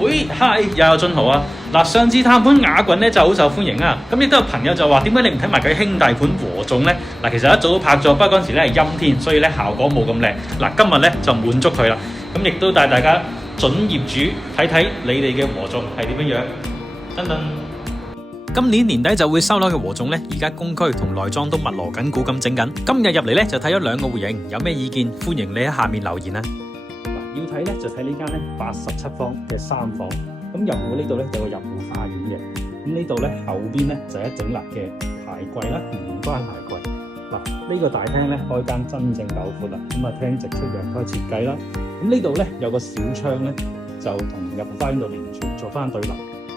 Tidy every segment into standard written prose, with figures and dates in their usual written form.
喂，hi，又有俊豪啊！嗱，上次探盤雅郡咧就好受歡迎啊，咁亦都有朋友就話點解你唔睇埋佢兄弟盤和眾呢？嗱，其實一早都拍咗，不過嗰陣時咧係陰天，所以咧效果冇咁靚。嗱，今日咧就滿足佢啦，咁亦都帶大家準業主睇睇你哋嘅和眾係點樣樣。等等，今年年底就會收樓嘅和眾咧，而家工區同內裝都密鑼緊鼓咁整緊。今日入嚟咧就睇咗兩個戶型，有咩意見歡迎你喺下面留言啊！要睇咧就睇呢間咧87方嘅3房，咁入戶呢度咧有個入戶花園嘅，咁呢度咧後邊咧就一整立嘅鞋櫃啦，玄關鞋櫃。嗱，呢個大廳咧開間真正夠闊啦，咁啊廳直出陽台設計啦，咁呢度咧有個小窗咧就同入戶花園度連住做翻對立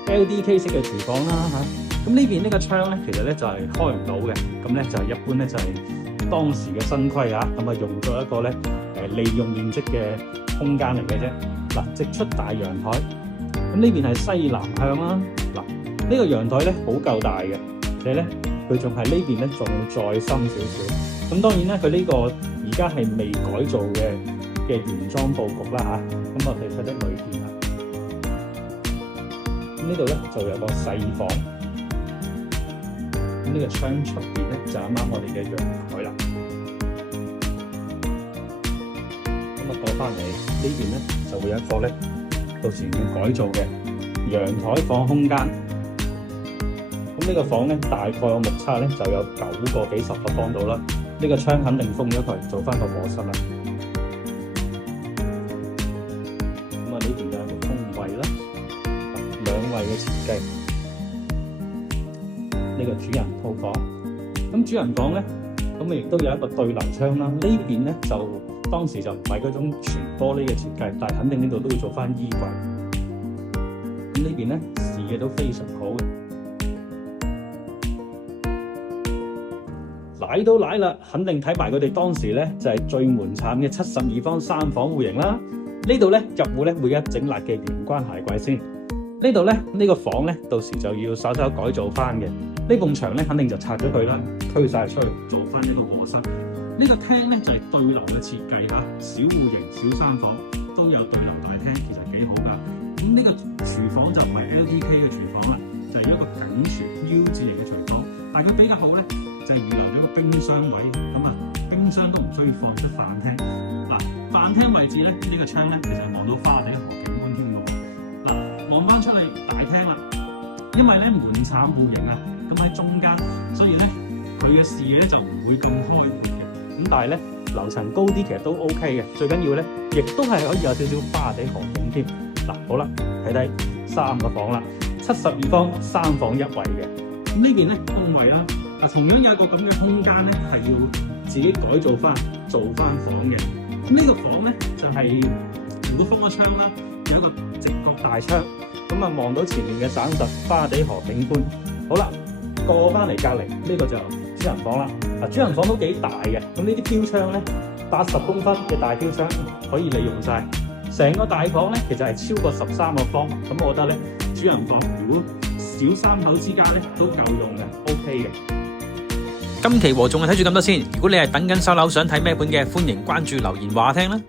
LDK 式嘅廚房啦嚇，咁呢邊呢個窗咧其實咧就係開唔到嘅，咁咧就係一般咧就係當時嘅新規啊，咁啊用咗一個咧利用面積嘅空間嚟嘅啫。嗱，直出大陽台，咁呢邊係西南向啦。嗱，呢個陽台咧好夠大嘅，而且咧佢仲係呢邊咧仲再深少少。咁當然咧佢呢個而家係未改造嘅原裝佈局啦嚇。咁我哋睇得裏邊啦。咁呢度咧就有個細房，咁呢個窗出邊咧就啱啱我哋嘅陽台啦。過翻嚟呢邊咧，就會有一個咧，到時要改造嘅陽台房空間。咁呢個房咧，大概我目測咧就有9個幾10個方度啦。呢個窗肯定封咗佢，做翻個臥室啦。咁啊，呢邊有一個空位啦，2位嘅設計。呢個主人套房，咁主人房咧，咁啊亦都有一個對流窗啦。呢邊咧就當時就唔係嗰種全玻璃嘅設計，但係肯定呢度都會做翻衣櫃。咁呢邊咧視野都非常好嘅。奶都奶啦，肯定睇埋佢哋當時咧就係最門檻嘅72方3房戶型啦。呢度咧入戶咧會一整立嘅玄關鞋櫃先。呢度咧呢個房咧到時就要稍稍改造翻嘅。呢埲牆咧肯定就拆咗佢啦，推晒出去做翻一個臥室。呢個廳咧就係對流嘅設計嚇，小戶型小3房都有對流大廳，其實幾好噶。咁呢個廚房就唔係 LDK 嘅廚房啦，就係一個緊廚 U 字型嘅廚房。但係佢比較好咧，就係預留咗個冰箱位，咁啊冰箱都唔需要放出飯廳。嗱，飯廳位置咧呢個窗咧其實望到花地河景觀添嘅喎。嗱，望翻出嚟大廳啦，因為咧門檻戶型啊，咁喺中間，所以咧佢嘅視野咧就唔會咁開闊。咁但係咧樓層高啲其實都 OK 嘅，最緊要咧亦都係可以有少少花地河景添。嗱，好啦，睇睇3個房啦，72方3房1衛嘅。咁呢邊咧空位啦，同樣有一個咁嘅空間咧係要自己改造翻做翻房嘅。咁呢個房咧就係如果封咗窗啦，有一個直角大窗，咁啊望到前面嘅省實花地河景觀。好啦，過翻嚟隔離呢個就主人房啦。主人房都幾大嘅，咁呢啲飄窗咧80公分嘅大飄窗可以利用晒。成個大房咧其實係超過13個方，咁我覺得咧主人房如果小3口之家咧都夠用嘅 ，OK 嘅。今期和眾睇住咁多先，如果你係等緊收樓想睇咩盤嘅，歡迎關注留言話聽啦。